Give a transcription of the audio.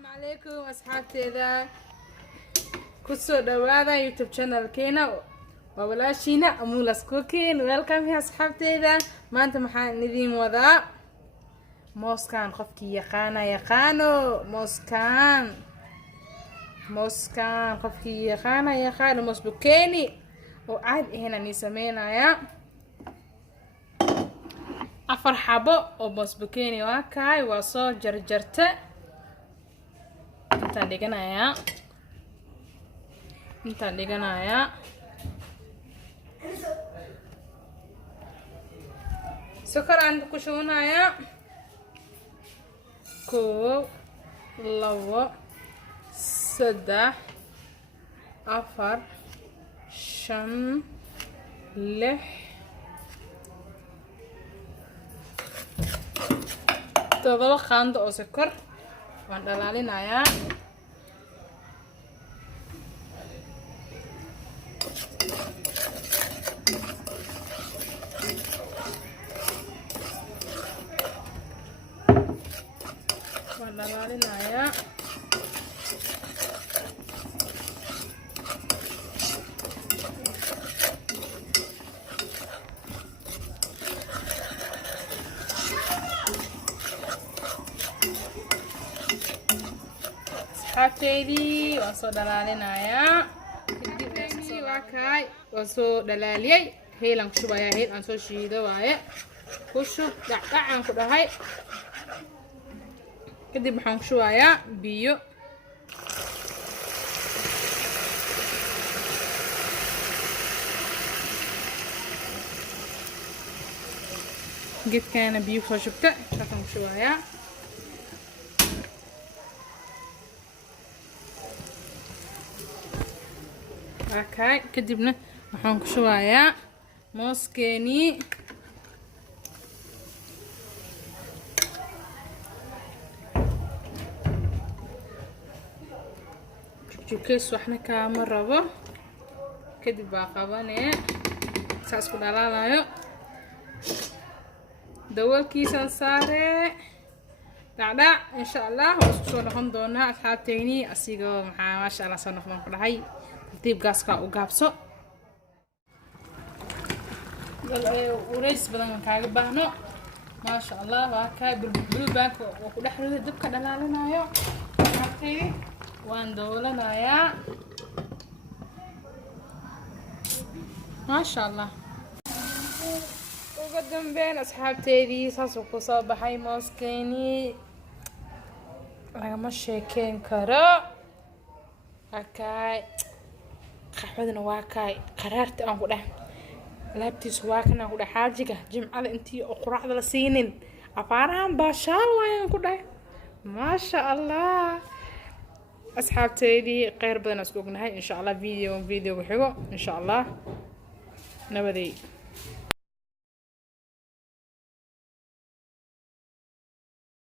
السلام عليكم أصحابتي إذا كسر دوادا يوتيوب channel كينا وولاشينا أمولاس كوكين ويلكم يا أصحابتي إذا ما أنت محا ندين وضع موسكان خفكي يقانو موسكان خفكي يقانو موسبوكيني وعاد هنا نسمينا يا أفر حبو وموسبوكيني واكاي وصو جرجرته intaan dhiganayaa sokor aan ku shubanayaa 1 2 3 4 5 6 todoba qaando oo sokor waan dhalaalinayaa asxaabteydii waan soo dhalaalinayaa kadib waa kaay waan soo dhalaaliyay heelan ku shubayaa heel aan soo shiido waaye ku shub dhacdhacaan ku dhahay kadib waxaan ku shubayaa biyo gedkaana biyo soo shubta waxaan ku shubayaa okay kadibna waxaan ku shubayaa mooskeeni jukees waxna kaama rabo kadib baa qabanee saas ku dhalaalayo dawalkiisaan saaree dhacdhac insha allah waan isku soo noqon doonaa asxaabteyni asigoo maxaa maasha allah soo noqdaan ku dhahay tartiib gaaska u gaabso urays badan kaaga baahno maasha allah waa kaa bulbaanka oo ku dhex rido dabka dhalaalinayo asxaabteyni waan doolanayaa maasha allah ugu dambeyn asxaabteydii saasuu ku soo baxay mooskeeni lagama sheekeyn karo akaay qaxwadana waa kaay qaraarta aan ku dheh alaabtiisu waa kan aan ku dheh xaajiga jimcada intii oo quraacda la siinin afaarahan baashaal waayaan ku dheh maasha allah asxaabteydii kheyr badan isku ognahay insha allah video xigo insha allah nabaday